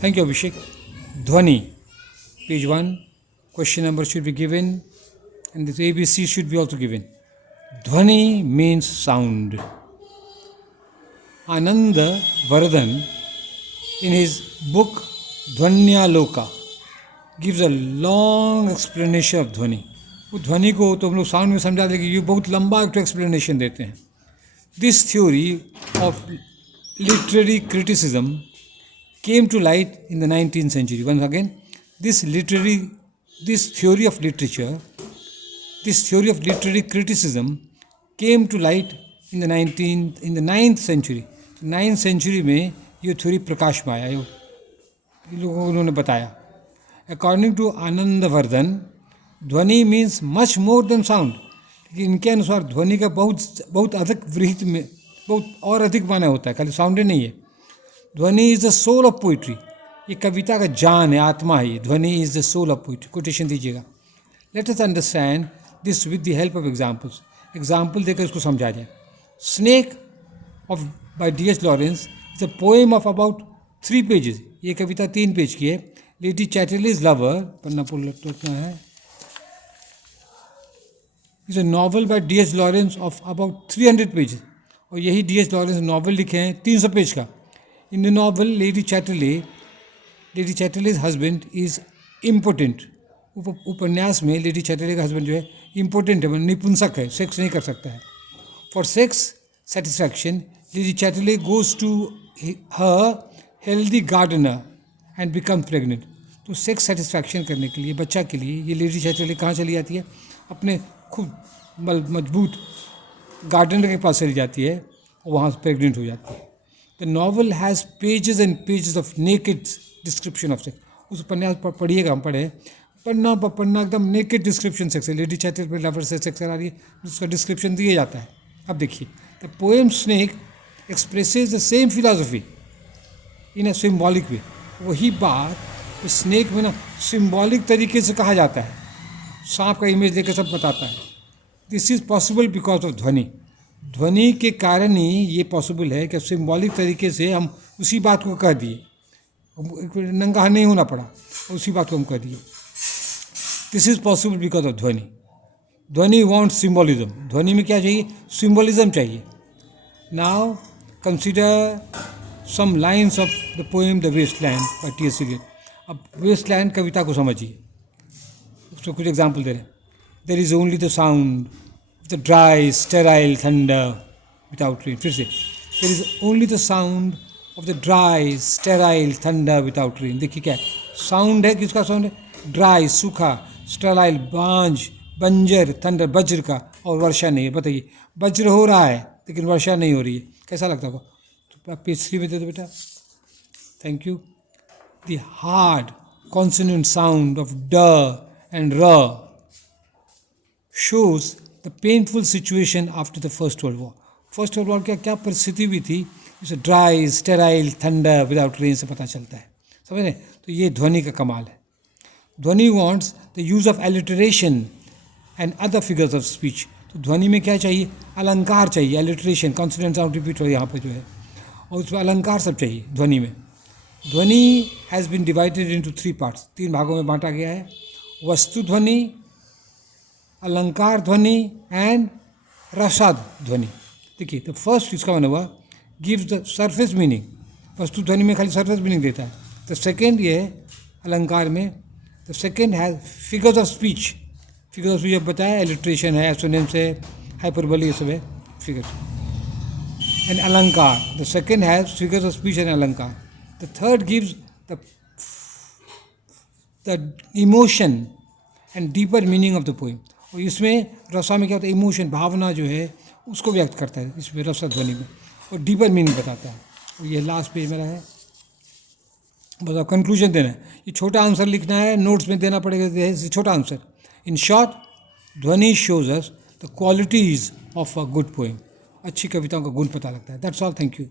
Thank you, Abhishek. Dhwani, page 1, question number should be given, and this ABC should be also given. Dhwani means sound. Ananda Vardhan, in his book Dhwanyaloka, gives a long explanation of ध्वनि. वो ध्वनि को तो हम लोग sound में समझा देंगे, ये बहुत लंबा एक एक्सप्लेनेशन देते हैं. This theory of literary criticism came to light in the 19th century. Once again, this theory of literature, this theory of literary criticism came to light in the 9th century. 9th century में ये theory प्रकाश में आया, इन लोगों को उन्होंने बताया. According to Anandavardhana, ध्वनि means much more than sound. लेकिन इनके अनुसार ध्वनि का बहुत अधिक विहित में बहुत और अधिक माना होता है, खाली साउंड नहीं है. Dhvani is the soul of poetry. ये कविता का जान है, आत्मा है. ये dhvani is the soul of poetry. Quotation दीजिएगा. Let us understand this with the help of examples. Example देकर इसको समझा जाए. Snake of by D.H. Lawrence is a poem of about 3 pages. ये कविता 3 पेज की है. लेडी चैटरलीज लवर, पन्ना पुलटना है, is a novel by D.H. Lawrence of about 300 pages. और यही D.H. लॉरेंस नॉवल लिखे हैं 300 पेज का. In the novel lady Chatterley's husband is important. उपन्यास में लेडी चैटरली का हस्बैंड जो है इम्पोर्टेंट है, निपुंसक है, सेक्स नहीं कर सकता है. For sex satisfaction lady Chatterley goes to her healthy gardener and become pregnant. तो सेक्स सेटिस्फैक्शन करने के लिए, बच्चा के लिए, ये लेडी चैटरली कहाँ चली जाती है? अपने खूब मजबूत गार्डनर के पास चली जाती है और वहाँ से प्रेग्नेंट हो जाती है. The novel has pages and pages of naked description of sex. उस उपन्यास पर पढ़िएगा, हम पढ़े पन्ना एकदम नेकेड डिस्क्रिप्शन सेक्स है. लेडी चैटरली पर लवर से सेक्स करा रही है, उसका डिस्क्रिप्शन दिया जाता है. अब देखिए, the poem snake expresses the same philosophy in a symbolic way. वही बात तो स्नेक में ना सिम्बॉलिक तरीके से कहा जाता है. सांप का इमेज देकर सब बताता है. This is possible because of ध्वनि. ध्वनि के कारण ही ये पॉसिबल है कि सिम्बॉलिक तरीके से हम उसी बात को कह दिए, नंगा नहीं होना पड़ा, उसी बात को हम कह दिए. This is possible because of ध्वनि. ध्वनि वॉन्ट सिम्बॉलिज्म. ध्वनि में क्या चाहिए? सिम्बॉलिज्म चाहिए. Now consider some lines of the poem the waste land by T.S. Eliot. अब वेस्टलैंड कविता को समझिए, उसको कुछ एग्जाम्पल दे रहे हैं. There is only the sound of the dry sterile thunder without rain. फिर से, there is only the sound of the dry sterile thunder without rain. देखिए क्या साउंड है, किसका साउंड है? ड्राई, सूखा, स्टेराइल, बंजर, थंडर, वज्र का, और वर्षा नहीं है. बताइए, वज्र हो रहा है लेकिन वर्षा नहीं हो रही है. कैसा लगता होगा? तो आप पेज 3 में दे दो बेटा. Thank you. The hard consonant sound of d and r shows the painful situation after the First World War. First World War क्या परिस्थिति भी थी, इसे dry sterile thunder without rain से पता चलता है. समझ रहे? तो ये ध्वनि का कमाल है. ध्वनि wants the use of alliteration and other figures of speech. तो ध्वनि में क्या चाहिए? अलंकार चाहिए, alliteration, consonant sound repeat और यहाँ पर जो है, और उसमें अलंकार सब चाहिए ध्वनि में. ध्वनि has been divided into 3 parts. 3 भागों में बांटा गया है. वस्तु ध्वनि, अलंकार ध्वनि एंड रसाद ध्वनि. देखिए, द फर्स्ट इसका बना हुआ गिव्स द सरफेस मीनिंग. वस्तु ध्वनि में खाली सरफेस मीनिंग देता है. द सेकेंड ये अलंकार में, the second has figures of speech. Figures of speech जब बताया, एलिट्रेशन है, एसोनेम्स है, हाइपरबोली, ये सब है फिगर. एंड अलंकार, the second has figures of speech and अलंकार. The third gives the emotion and deeper meaning of the poem. और इसमें रसा में क्या होता है? इमोशन, भावना जो है उसको व्यक्त करता है इसमें रसा ध्वनि में, और डीपर मीनिंग बताता है. और ये लास्ट पेज मेरा है. बस अब कंक्लूजन देना है. ये छोटा आंसर लिखना है, नोट्स में देना पड़ेगा. छोटा आंसर. इन शॉर्ट, ध्वनि shows us the qualities of a good poem. अच्छी कविताओं का गुण पता लगता है. That's all. Thank you.